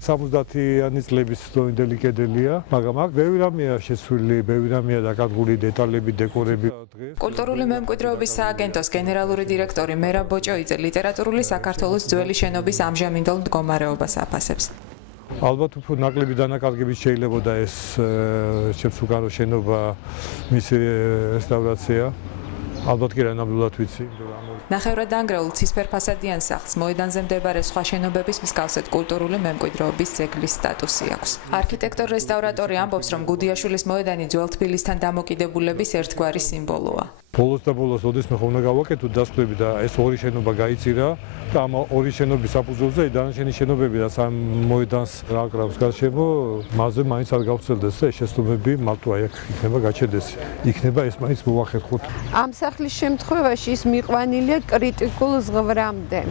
70-იანი წლების დროინდელი კედელია, მაგრამ აქ ბევრი რამეა შესული, ბევრი რამეა დაკარგული დეტალები, დეკორები. კულტურული მემკვიდრეობის სააგენტოს გენერალური დირექტორი მერაბ ბოჭოიძე ლიტერატურული საქართველოს ძველი შენობის ამჟამინდელ მდგომარეობას აფასებს. ალბათ უფრო ნაკლები დანაკარგებით შეიძლებოდა ეს შეფსუკარო შენობა მისი რესტავრაცია. ალბათ კი რა ნამდვილად ვიცი. ნახევრადდანგრეულ ცისფერფასადიან სახლს მოედანზე მდებარე სხვა შენობების მსგავსად კულტურული მემკვიდრეობის ძეგლის სტატუსი აქვს. არქიტექტორ-რესტავრატორი ამბობს, რომ გუდიაშვილის მოედანი ძველ თბილისთან დამოკიდებულების ერთგვარი სიმბოლოა. ბოლოს და ბოლოს ოდესმე ხომ უნდა გავაკეთოთ დასკვნები და ეს ორი შენობა გაიწირა და ამ ორი შენობის საფუძველზე დანარჩენი შენობები რაც ამ მოედანს რაკრავს გარშემო მასზე მაინც არ გავცელდეს და ეს შეცდომები მარტო აი აქ იქნება გაჩერდეს. იქნება ეს მაინც მოვახერხოთ. ამ სახლის შემთხვევაში ის მიყვანილია კრიტიკულ ზღვრამდე.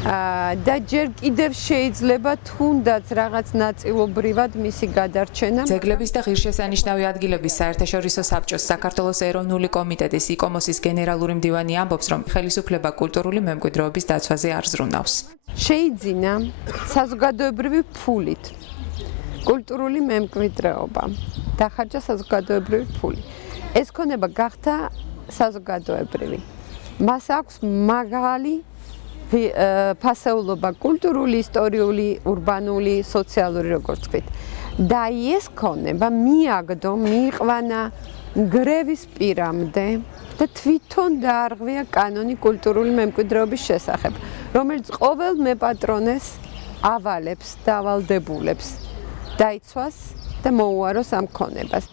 და ჯერ კიდევ შეიძლება თუნდაც რაღაც ნაწილობრივად მისი გადარჩენა. ძეგლების და ღირსშესანიშნავი ადგილების საერთაშორისო საბჭოს საქართველოს ეროვნული კომიტეტის იკომოსის გენერალური მდივანი ამბობს, რომ ხელისუფლება კულტურული მემკვიდრეობის დაცვაზე არ ზრუნავს. შეიძინა საზოგადოებრივი ფულით კულტურული მემკვიდრეობა. დახარჯა საზოგადოებრივი ფული. ეს ქონება გახდა საზოგადოებრივი. მას აქვს მაღალი ფასეულობა კულტურული, ისტორიული, ურბანული, სოციალური როგორც ვთქვით. და ეს ქონება მიაგდო, მიიყვანა გრევის პირამდე და თვითონ დაარღვია კანონი კულტურული მემკვიდრეობის შესახებ, რომელიც ყოველ მეპატრონეს ავალებს, დავალდებულებს დაიცვას და მოუაროს ამ ქონებას.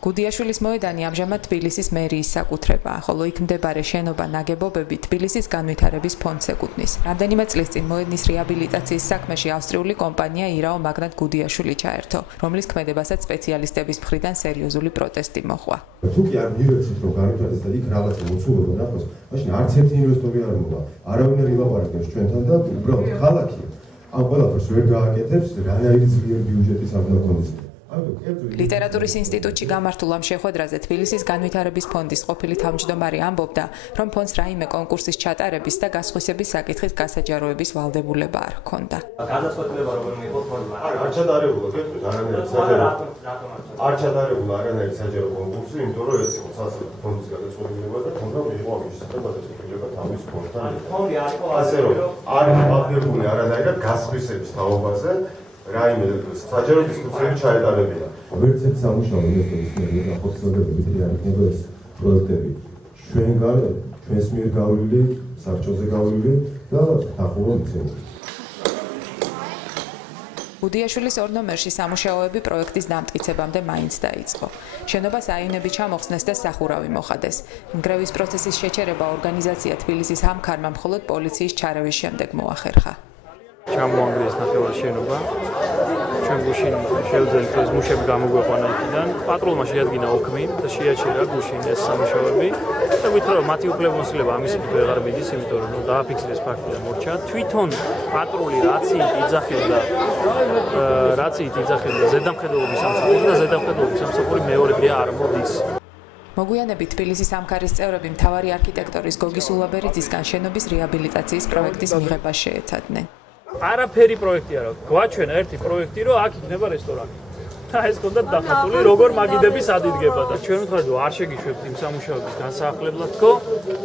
გუდიაშვილის მოედანი ამჟამად თბილისის მერიის საკუთრებაა, ხოლო იქ მდებარე შენობა ნაგებობები თბილისის განვითარების ფონდს ეკუთვნის. რამდენიმე წლის წინ მოედნის რეაბილიტაციის საქმეში ავსტრიული კომპანია ირაო მაგნატ გუდიაშვილი ჩაერთო, რომლის ქმედებასაც სპეციალისტების მხრიდან სერიოზული პროტესტი მოჰყვა. თუ კი არ მივეცით რომ განვითარდეს და იქ რაღაცა უცულებო ნახოს, მაშინ არც ერთი ინვესტორი არ მოვა. არავინ არ ილაპარაკებს ჩვენთან და უბრალოდ ქალაქი ამ ყველაფერს ვერ გააკეთებს, რანაირი ძლიერი ბიუჯეტის არ უნდა ქონდეს. ლიტერატურის ინსტიტუტში გამართულ ამ შეხვედრაზე თბილისის განვითარების ფონდის ყოფილი თავმჯდომარე ამბობდა, რომ ფონდს რაიმე კონკურსის ჩატარების და გასხვისების საკითხის გასაჯაროების ვალდებულება არ ჰქონდა. გადაწყვეტილება როგორ მიიღო ფონდმა? არ ჩატარებულა, გეტყვით, არანაირი საჯარო. არ ჩატარებულა არანაირი საჯარო კონკურსი, იმიტომ რომ ეს იყო სასწავლო ფონდის გადაწყვეტილება და ფონდმა მიიღო ამის გადაწყვეტილება თავის ფონდთან. ფონდი არ იყო ასე რომ არ მიღებული არანაირად გასხვისების თაობაზე. რაიმე საჯარო დისკუსიები ჩაეტარებინა. ვერც ერთ სამუშაო ინვესტორის მიერ ახორციელებებით არ იქნება ეს პროექტები. ჩვენს მიერ გავლილი, საბჭოზე გავლილი და დახურვა მიცემული. გუდიაშვილის ორ ნომერში სამუშაოები პროექტის დამტკიცებამდე მაინც დაიწყო. შენობას აივნები ჩამოხსნეს და სახურავი მოხადეს. ნგრევის პროცესის შეჩერება ორგანიზაცია თბილისის ამქარმა მხოლოდ პოლიციის ჩარევის შემდეგ მოახერხა. ჩამოანგრიეს ნახევარი შენობა. ჩვენ გუშინ შევძელით ეს მუშები გამოგვეყვანა იქიდან. პატრულმა შეადგინა ოქმი და შეაჩერა გუშინ ეს სამუშაოები. და გითხრა რომ მათი უფლებამოსილება ამის ვეღარ მიდის, იმიტომ რომ დააფიქსირეს ფაქტი და მორჩა. თვითონ პატრული რაც იძახებდა ზედამხედველობის სამსახური და ზედამხედველობის სამსახური მეორე დღე არ მოდის. მოგვიანებით თბილისის ამქარის წევრები მთავარი არქიტექტორის გოგი სულაბერიძისგან შენობის რეაბილიტაციის პროექტის მიღებას შეეცადნენ. არაფერი პროექტი არა. გვაჩვენა ერთი პროექტი, რომ აქ იქნება რესტორანი. და ეს კონდა დახატული, როგორ მაგიდები სადიდგება და ჩვენ ვთქვათ, რომ არ შეგიშვებთ იმ სამუშაოების განსაახლებლად თქო,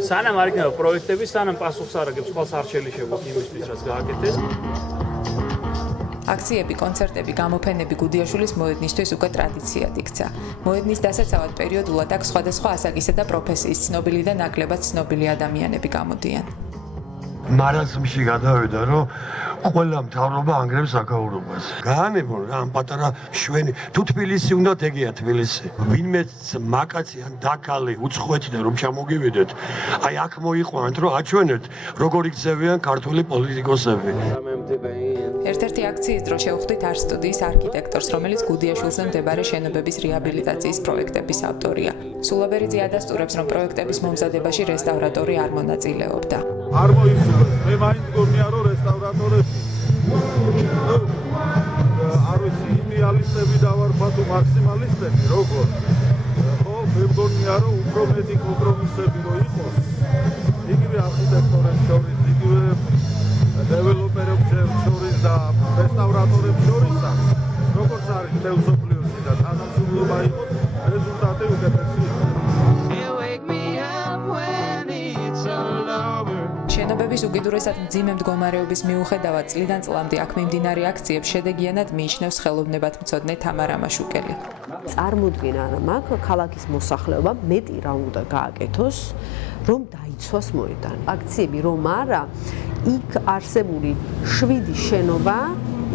სანამ არ იქნება პროექტები, სანამ პასუხს არ აგებს, ხვალ არ შელიშებოთ იმისთვის, რაც გააკეთეს. აქციები, კონცერტები, გამოფენები გუდიაშვილის მოედნისთვის უკვე ტრადიციად იქცა. მოედნის დასაცავად პერიოდულად აქ სხვადასხვა ასაკისა და პროფესიის ცნობილი და ნაკლებად ცნობილი ადამიანები გამოდიან. მარაზმში გადავიდა, რომ ყველა მთავრობა ანგრევს საკაურობას. გაანებო რა ამ პატარა შვენი, თუ თბილისი უნდა ეგეა თბილისი. ვინმე მაკაცი ან დაკალი უცხოეთიდან რომ ჩამოგივიდეთ, აი აქ მოიყვანთ, რომ აჩვენეთ, როგორ იქცევიან ქართული პოლიტიკოსები. ერთ-ერთი აქციის დროს შევხვდით არტ სტუდიის არქიტექტორს, რომელიც გუდიაშვილზე მდებარე შენობების რეაბილიტაციის პროექტების ავტორია. სულაბერიძე ადასტურებს, რომ პროექტების მომზადებაში რესტავრატორი არ მონაწილეობდა. არ მოიხსენებს, მე მაინც გონია, რომ რესტავრატორები არ ვიცი, იმიალისტები დავარქვა თუ მაქსიმალისტები, როგორ? ხო, მე მგონია, რომ უფრო მეტი კომპრომისები რო იყოს, იგივე არქიტექტორებს შორის, იგივე დეველოპერებს შორის და რესტავრატორებს უდურესად მძიმე მდგომარეობის მიუხედავად წლიდან წლამდე აქ მიმდინარე აქციებს შედეგიანად მიიჩნევს ხელოვნებათმცოდნე თამარ ამაშუკელი. წარმოუდგენა რომ აქ ქალაქის მოსახლეობა მეტი რა უნდა გააკეთოს, რომ დაიცვას მოედანი. აქციები რომ არა, იქ არსებული 7 შენობა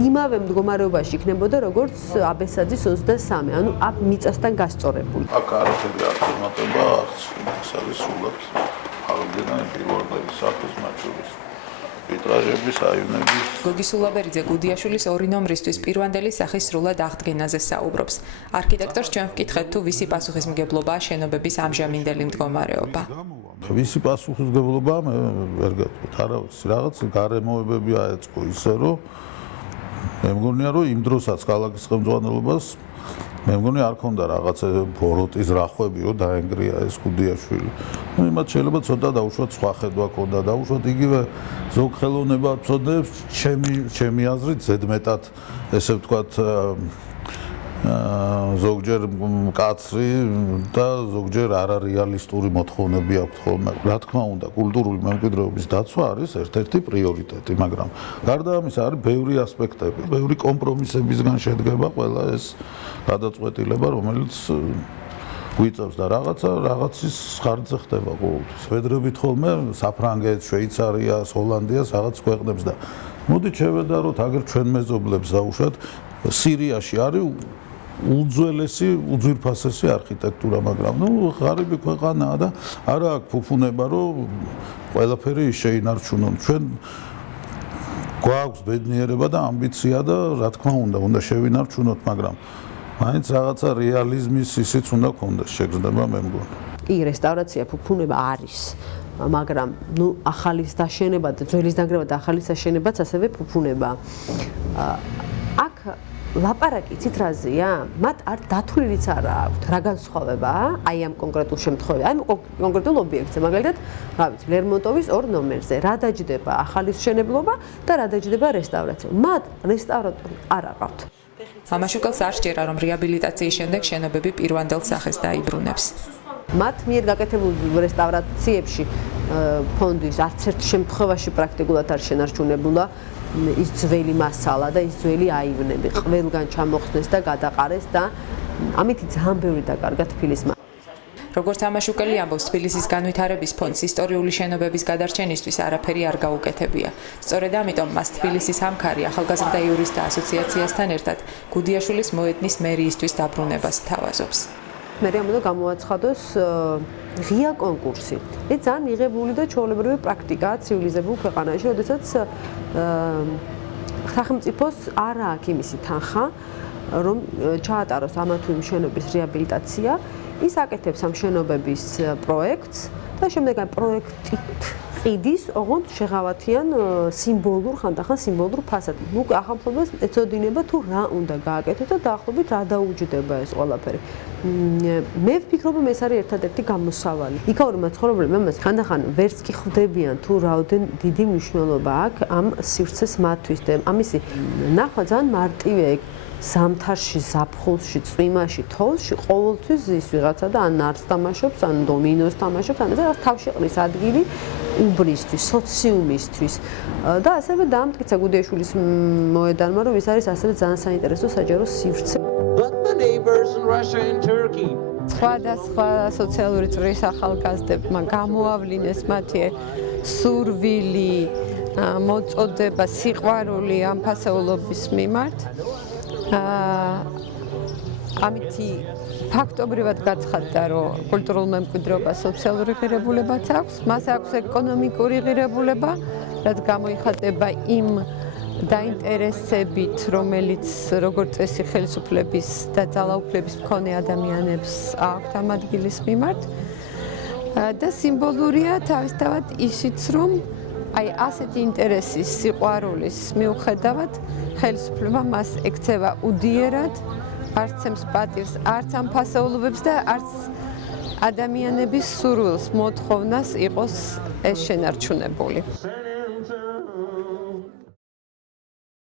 იმავე მდგომარეობაში იქნებოდა როგორც აბესაძის 23, ანუ აქ მიწასთან გასწორებული. აქ არაფერი არ ხმატება, არც ეს არის სულად აღდგენა პირველი სახის მაჩვენებლის. ვიტრაჟების, აივნების. გოგი სულაბერიძე გუდიაშვილის 2 ნომრისთვის პირვანდელი სახის სრულად აღდგენაზე საუბრობს. არქიტექტორს ჩვენ ვკითხეთ თუ ვისი პასუხისმგებლობაა შენობების ამჟამინდელი მდგომარეობა. ვისი პასუხისმგებლობა მე ვერ გეტყვით, არავის რაღაც გარემოებები აეწყო ისე რომ მე მგონია რომ იმ დროსაც ქალაქის ხელმძღვანელობას მე მგონი არ ქონდა რაღაცა ბოროტის რახვები რომ დაენგრია ეს გუდიაშვილი. ნუ იმათ შეიძლება ცოტა დაუშვათ სხვა ხედვა ქონდა, დაუშვათ იგივე ზოგ ხელოვნებათმცოდნეებს ჩემი აზრით ზედმეტად ესე ვთქვათ ზოგჯერ მკაცრი და ზოგჯერ არარეალისტური მოთხოვნები აქვს ხოლმე. რა თქმა უნდა, კულტურული მემკვიდრეობის დაცვა არის ერთ-ერთი პრიორიტეტი, მაგრამ გარდა ამისა არის ბევრი ასპექტები, ბევრი კომპრომისებისგან შედგება ყველა ეს გადაწყვეტილება, რომელიც გვიწევს და რაღაცის ხარჯზე ხდება ყოველთვის. ვედრებით ხოლმე საფრანგეთს, შვეიცარიას, ჰოლანდიას რაღაც ქვეყნებს და მოდით შევედაროთ აგერ ჩვენ მეზობლებს დაუშვათ სირიაში არის უძველესი, უძვირფასესი არქიტექტურა, მაგრამ ნუ ღარიბი ქვეყანაა და არა აქვს ფუფუნება, რომ ყველაფერი შეინარჩუნონ. ჩვენ გვაქვს ბედნიერება და ამბიცია და რა თქმა უნდა შევინარჩუნოთ, მაგრამ მაინც რაღაცა რეალიზმის ისიც უნდა გქონდეს შეგრძნება მე მგონი. კი, რესტავრაცია ფუფუნება არის, მაგრამ ნუ ახალის დაშენება და ძველის დანგრევა და ახალის დაშენებაც ასევე ფუფუნება. აქ ლაპარაკი ცით რაზეა? მათ არ დათვლილიც არა აქვთ რა განსხვავებაა აი ამ კონკრეტულ შემთხვევაში, აი კონკრეტულ ობიექტზე, მაგალითად, რა ვიცი, ლერმონტოვის 2 ნომერზე, რა დაჯდება ახალის მშენებლობა და რა დაჯდება რესტავრაცია. მათ რესტავრატორი არ აყავთ. ამაშუკელს არ სჯერა, რომ რეაბილიტაციის შემდეგ შენობები პირვანდელ სახეს დაიბრუნებს. მათ მიერ გაკეთებულ რესტავრაციებში ფონდის არც ერთ შემთხვევაში პრაქტიკულად არ შენარჩუნებულა ის ძველი მასალა და ის ძველი აივნები. ყველგან ჩამოხსნეს და გადაყარეს და ამით ძალიან ბევრი დაკარგა თბილისმა. როგორც ამაშუკელი ამბობს, თბილისის განვითარების ფონდს ისტორიული შენობების გადარჩენისთვის არაფერი არ გაუკეთებია. სწორედ ამიტომ მას თბილისის ამქარი ახალგაზრდა იურისტთა ასოციაციასთან ერთად გუდიაშვილის მოედნის მერიისთვის დაბრუნებას თავაზობს. მე ამბობ გამოაცხადოს ღია კონკურსი. ეს ძალიან მიღებული და ჩვეულებრივი პრაქტიკაა ცივილიზებულ ქვეყანაში, როდესაც სახელმწიფოს არ აქვს იმისი თანხა, რომ ჩაატაროს ამა თუ იმ შენობის რეაბილიტაცია, ის აკეთებს ამ შენობების პროექტს და შემდეგ ამ პროექტით ყიდის ოღონდ შეღავათიან სიმბოლურ ხანდახან სიმბოლურ ფასადს. ნუ ახალმხლობას ეწოდინება თუ რა უნდა გააკეთოს და დაახლოებით რა დაუჯდება ეს ყველაფერი. მე ვფიქრობ, რომ ეს არის ერთადერთი გამოსავალი. იქაური მაცხოვრებლები ამას ხანდახან ვერც კი ხვდებიან თუ რაოდენ დიდი მნიშვნელობა აქვს ამ სივრცეს მათთვის და ამისი ნახვა ძალიან მარტივია. ზამთარში, ზაფხულში, წვიმაში, თოვლში ყოველთვის ზის ვიღაცა და ან არს თამაშობს, ან დომინოს თამაშობს, ან ეს თავში ყრის ადგილი უბრისთვის, სოციუმისთვის. და ასევე დაამტკიცა გუდიაშვილის მოედანმა, რომ ეს არის ასევე ძალიან საინტერესო საჯარო სივრცე. სხვადასხვა სოციალური წრის ახალგაზრდებმა გამოავლინეს მათი სურვილი, მოწოდება, სიყვარული ამ ფასეულობის მიმართ. ამითი ფაქტობრივად გაცხადდა, რომ კულტურულ მემკვიდრეობას სოციალური ღირებულებაც აქვს, მას აქვს ეკონომიკური ღირებულება, რაც გამოიხატება იმ დაინტერესებით, რომელიც როგორც წესი ხელისუფლების და ძალაუფლების მქონე ადამიანებს აქვთ ამ ადგილის მიმართ. და სიმბოლურია თავისთავად ისიც, რომ აი ასეთი ინტერესის, სიყვარულის მიუხედავად ხელისუფლება მას ექცევა უდიერად, არც ემს პატივს, არც ამ ფასეულობებს და არც ადამიანების სურვილს, მოთხოვნას იყოს ეს შენარჩუნებული.